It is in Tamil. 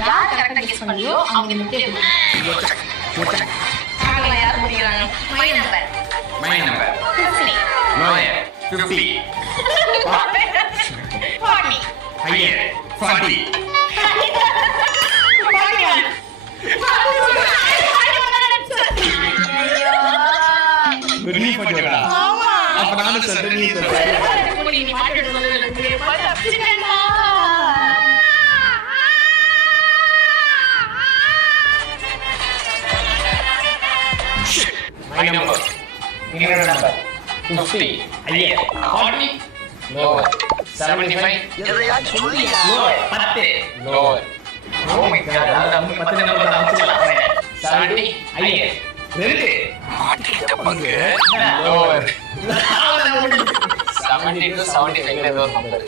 யார் கரெக்டா கெஸ் பண்ணியோ அவங்க முட்டையை கொடுங்க. அவங்கள யார் முடிக்கிறாங்க? My number 50. lower 50 40. higher 40 நீ பண்றடா அப்ப நானும் சொல்றேன் நீ சொல்ற நீ மாட்டிட்டு சொல்லுங்க பாத்தா பிடிக்கமா my number your number 50 higher 40 lower 75 எதையா சொல்லியா lower 10 lower oh my god நம்ம 10 நம்பர் தான் வச்சிரலாம் 70 higher 2 மாட்டிட்ட பங்கு lower 70 to 75 ல ஏதோ நம்பர்